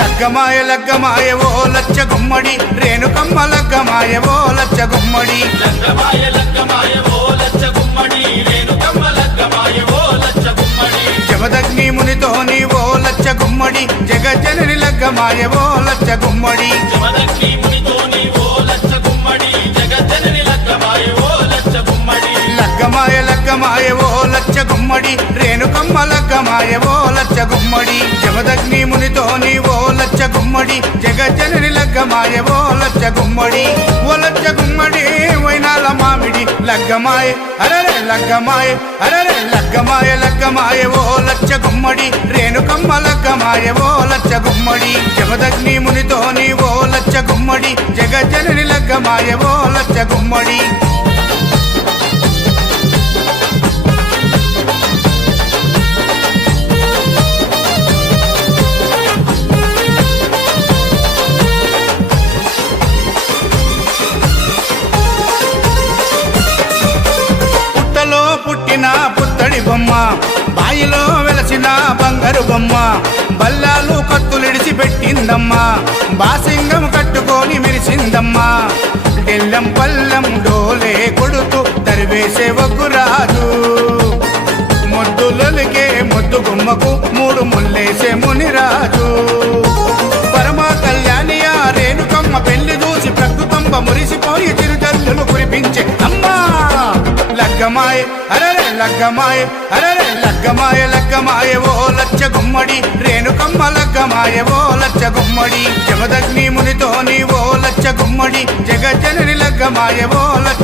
లగ్గమాయ లగ్గమాయ ఓ లచ్చ గుమ్మడి రేణుకమ్మ లగ్గమాయ ఓ లచ్చ గుమ్మడి లగ్గమాయ లగ్గమాయ ఓ లచ్చ గుమ్మడి రేణుకమ్మ లగ్గమాయ ఓ లచ్చ గుమ్మడి జమదగ్ని మునితోని ఓ లచ్చ గుమ్మడి జగజ్జనని లగ్గమాయ ఓ లచ్చ గుమ్మడి జమదగ్ని మునితోని ఓ లచ్చ గుమ్మడి జగజ్జనని లగ్గమాయ ఓ లచ్చ గుమ్మడి లగ్గమాయ లగ్గమాయ ఓ లచ్చ గుమ్మడి రేణుకమ్మ లగ్గమాయ ఓ లచ్చ గుమ్మడి జమదగ్ని మునితోని ఓ లచ్చ గుమ్మడి జగజ్జనని లగ్గమాయ ఓ లచ్చ గుమ్మడి ఓ లచ్చ గుమ్మడి వైనాల మామిడి లగ్గమాయ అరరే లగ్గమాయ అరరే లగ్గమాయ లగ్గమాయ ఓ లచ్చ గుమ్మడి రేణుకమ్మ లగ్గమాయ ఓ లచ్చ గుమ్మడి జమదగ్ని మునితోని ఓ లచ్చ గుమ్మడి జగజ్జనని లగ్గమాయ ఓ లచ్చ గుమ్మడి పుట్టిన పుత్తడి బొమ్మ బాయిలో వెలసిన బంగారు బొమ్మ బల్లాలు కత్తులిడిచి పెట్టిందమ్మా బాసింగం కట్టుకొని మెరిసిందమ్మా డెల్లం పల్లం డోలే కొడుతూ తరివేసే వగ్గురాజు మొద్దులకే మొద్దు గుమ్మకు మూడు ముల్లేసే మునిరాజు పరమ కళ్యాణియ రేణుకమ్మ పెళ్లి చూసి ప్రకృతంబ మురిసిపోయి చిరుజల్లులు కురిపించే అమ్మా లగ్గమాయ అరరే లగ్గమాయ అరరే లగ్గమాయ లగ్గమాయ ఓ లచ్చ గుమ్మడి రేణుకమ్మ లగ్గమాయ ఓ లచ్చ గుమ్మడి జమదగ్ని మునితోని ఓ లచ్చ గుమ్మడి జగజ్జనని లగ్గమాయ ఓ లచ్చ